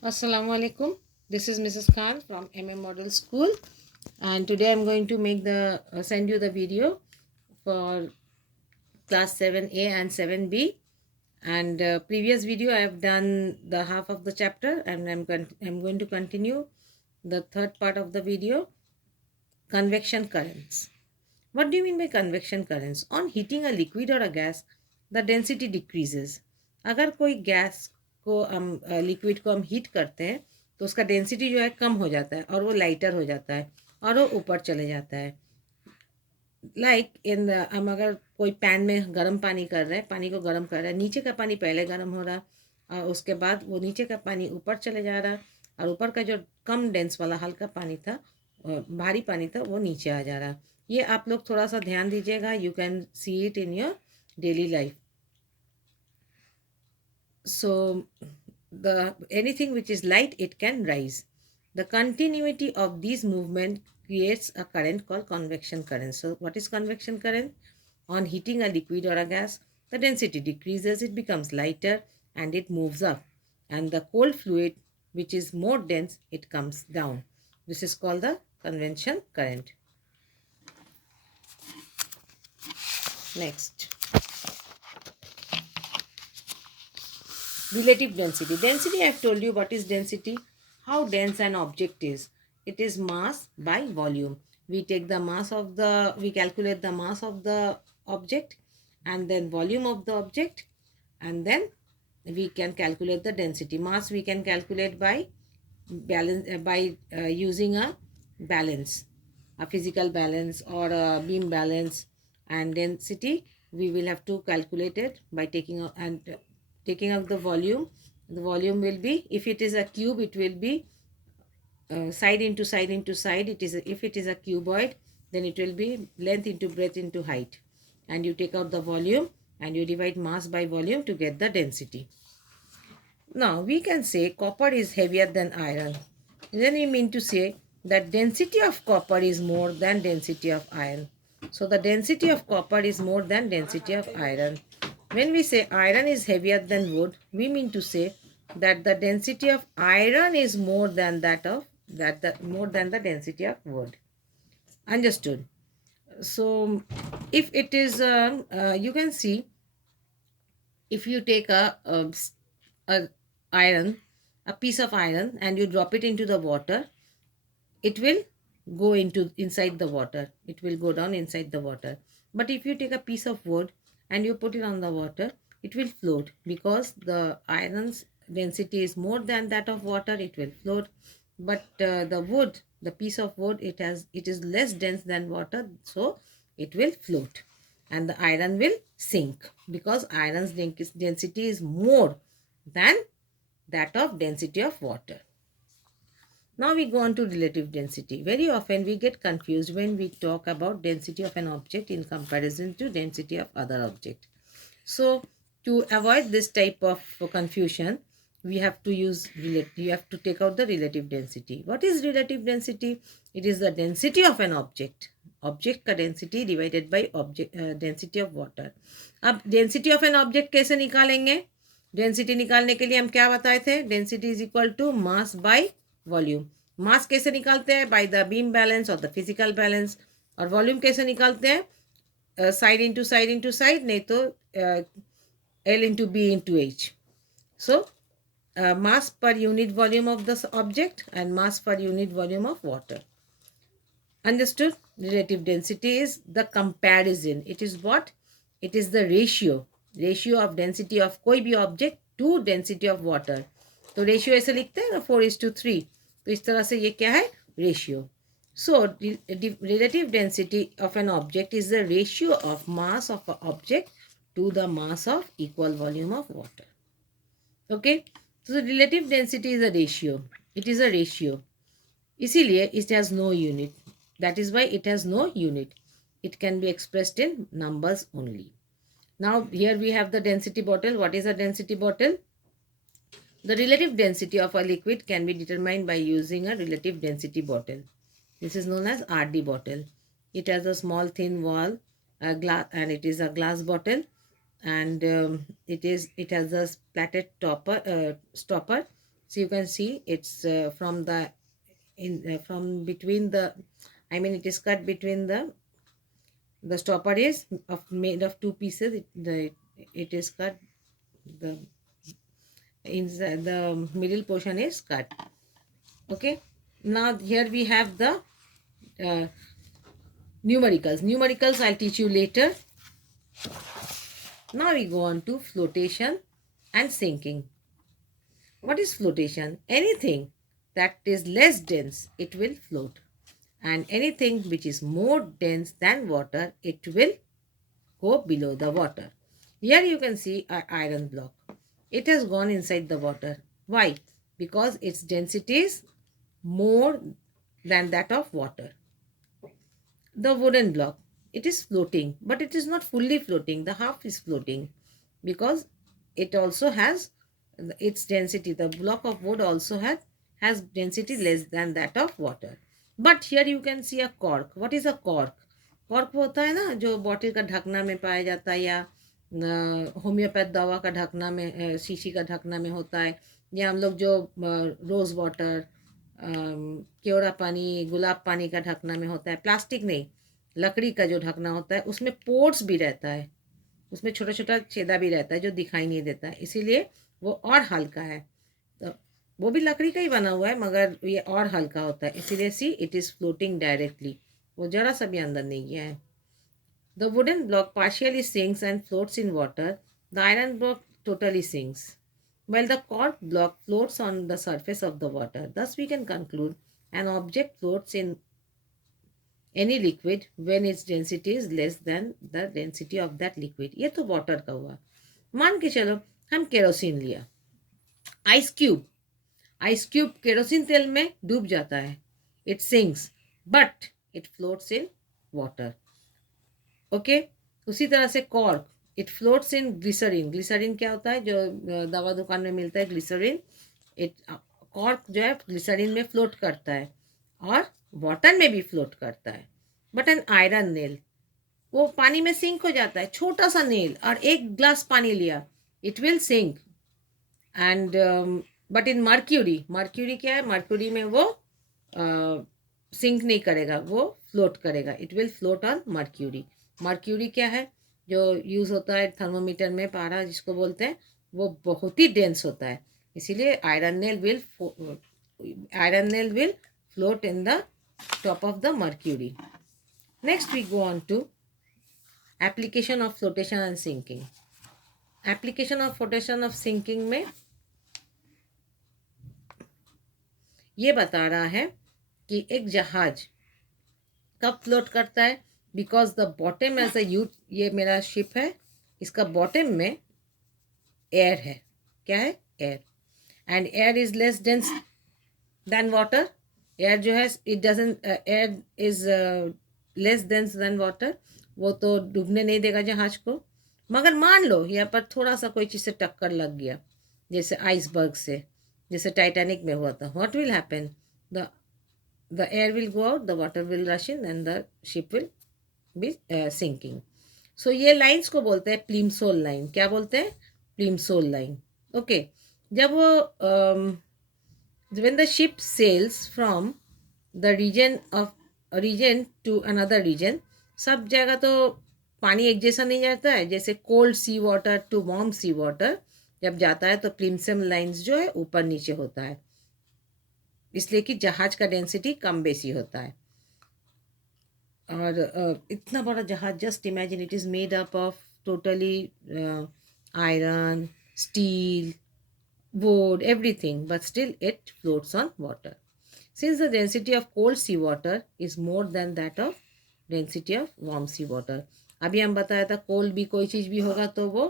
Assalamu alaikum. This is Mrs. Khan from MM Model School, and today I'm going to make the send you the video for class 7A and 7B. And previous video I have done the half of the chapter, and I'm going to continue the third part of the video, convection currents. What do you mean by convection currents? On heating a liquid or a gas, the density decreases. अगर कोई gas को हम liquid को हम heat करते हैं तो उसका डेंसिटी जो है कम हो जाता है और वो लाइटर हो जाता है और वो ऊपर चले जाता है. लाइक इन हम अगर कोई पैन में गर्म पानी कर रहे हैं, पानी को गर्म कर रहे हैं, नीचे का पानी पहले गर्म हो रहा और उसके बाद वो नीचे का पानी ऊपर चले जा रहा और ऊपर का जो कम डेंस वाला हल्का पानी था, भारी पानी था, वो नीचे आ जा रहा. ये आप लोग थोड़ा सा ध्यान दीजिएगा. You can see it in your daily life. So the anything which is light, it can rise. The continuity of these movement creates a current called convection current. So what is convection current? On heating a liquid or a gas, the density decreases, it becomes lighter and it moves up, and the cold fluid which is more dense, it comes down. This is called the convection current. Next, relative density. Density, I have told you what is density. How dense an object is. It is mass by volume. We take the mass of the, we calculate the mass of the object and then volume of the object, and then we can calculate the density. Mass we can calculate by balance, using a balance, a physical balance or a beam balance, and density we will have to calculate it by taking out the volume. The volume will be, if it is a cube, it will be side into side into side. If it is a cuboid, then it will be length into breadth into height, and you take out the volume and you divide mass by volume to get the density. Now we can say copper is heavier than iron. Then we mean to say that density of copper is more than density of iron. So the density of copper is more than density of iron. When we say iron is heavier than wood, we mean to say that the density of iron is more than more than the density of wood. Understood? So if it is, you can see, if you take a iron, a piece of iron, and you drop it into the water, it will go inside the water. It will go down inside the water. But if you take a piece of wood and you put it on the water, it will float because the iron's density is more than that of water. It will float. But the piece of wood, it is less dense than water, so it will float, and the iron will sink because iron's density is more than that of density of water. Now we go on to relative density. Very often we get confused when we talk about density of an object in comparison to density of other object. So to avoid this type of confusion, we have to take out the relative density. What is relative density? It is the density of an object. Object का density divided by density of water. अब density of an object कैसे निकालेंगे? Density निकालने के लिए हम क्या बताए थे? Density is equal to mass by volume. मास कैसे निकालते हैं? बाय द बीम बैलेंस और द फिजिकल बैलेंस. और वॉल्यूम कैसे निकालते हैं? साइड इंटू साइड, नहीं तो L into B into H. So mass per unit volume of the object and mass per unit volume of water. Understood? Relative density is the comparison. It is what? It is the ratio of density of कोई भी object to density of water. तो ratio ऐसे लिखते हैं ना, 4:3. तो इस तरह से ये क्या है? Ratio. So relative density of an object is the ratio of mass of an object to the mass of equal volume of water. Okay? So the relative density is a ratio. It is a ratio. इसीलिए it has no unit. That is why it has no unit. It can be expressed in numbers only. Now here we have the density bottle. What is a density bottle? The relative density of a liquid can be determined by using a relative density bottle. This is known as RD bottle. It has a small thin wall, and it is a glass bottle, and it has a splatted stopper, So you can see it's from the from between the, I mean it is cut between the stopper is made of two pieces. It is cut, the inside the middle portion is cut. Okay, now here we have the uh, numericals I'll teach you later. Now we go on to flotation and sinking. What is flotation? Anything that is less dense, it will float, and anything which is more dense than water, it will go below the water. Here you can see an iron block. It has gone inside the water. Why? Because its density is more than that of water. The wooden block, it is floating, but it is not fully floating. The half is floating because it also has its density. The block of wood also has density less than that of water. But here you can see a cork. What is a cork? Cork वो होता है ना जो bottle का ढकना में पाया जाता है, या होम्योपैथ दवा का ढकना में, शीशी का ढकना में होता है, या हम लोग जो रोज़ वाटर, केवड़ा पानी, गुलाब पानी का ढकना में होता है। प्लास्टिक नहीं, लकड़ी का जो ढकना होता है उसमें पोर्स भी रहता है, उसमें छोटा छोटा छेदा भी रहता है जो दिखाई नहीं देता है, इसीलिए वो और हल्का है। तो वो भी लकड़ी का ही बना हुआ है मगर ये और हल्का होता है, इसीलिए see it is floating directly, वो जरा सा भी अंदर नहीं गया है। The wooden block partially sinks and floats in water. The iron block totally sinks, while the cork block floats on the surface of the water. Thus we can conclude an object floats in any liquid when its density is less than the density of that liquid. ये तो water का हुआ। मान के चलो हम kerosene लिया, ice cube kerosene तेल में डूब जाता है, it sinks but it floats in water. Okay, उसी तरह से cork, it floats in glycerine. Glycerine क्या होता है, जो दवा दुकान में मिलता है ग्लिसरीन, इट कॉर्क जो है ग्लिसरीन में फ्लोट करता है और वाटर में भी फ्लोट करता है। बट एन आयरन नेल, वो पानी में सिंक हो जाता है, छोटा सा नेल, और एक ग्लास पानी लिया, it will sink. And but in mercury क्या है, मर्क्यूरी में वो सिंक नहीं करेगा, वो फ्लोट करेगा, it will float on mercury. Mercury क्या है, जो यूज़ होता है थर्मोमीटर में, पारा जिसको बोलते हैं, वो बहुत ही डेंस होता है, इसीलिए iron nail will float in the top of the mercury. Next we go on to application of flotation and sinking. Application of flotation of sinking में ये बता रहा है कि एक जहाज कब फ्लोट करता है, because the bottom edge a youth, ये मेरा शिप है, इसका बॉटम में एयर है, क्या है, air, and air is less dense then water. Air जो है it doesn't, air is less dense then water, वो तो डूबने नहीं देगा जहाज को। मगर मान लो यहाँ पर थोड़ा सा कोई चीज़ से टक्कर लग गया, जैसे आइसबर्ग से, जैसे टाइटैनिक में हुआ था, what will happen, the air will go out, the water will rush in and the ship will be sinking. So ये लाइंस को बोलते हैं प्लीमसोल लाइन। क्या बोलते हैं, प्लीमसोल लाइन। ओके, जब वो when the ship sails from the region to another region, सब जगह तो पानी एक जैसा नहीं जाता है, जैसे cold sea water to warm sea water जब जाता है तो प्लीमसोल लाइंस जो है ऊपर नीचे होता है, इसलिए कि जहाज का डेंसिटी कम बेसी होता है। और इतना बड़ा जहाज, just imagine, it is made up of totally iron, steel, wood, everything, but still it floats on water. Since the density of cold sea water is more than that of density of warm sea water. अभी हम बताया था cold भी कोई चीज़ भी होगा तो वो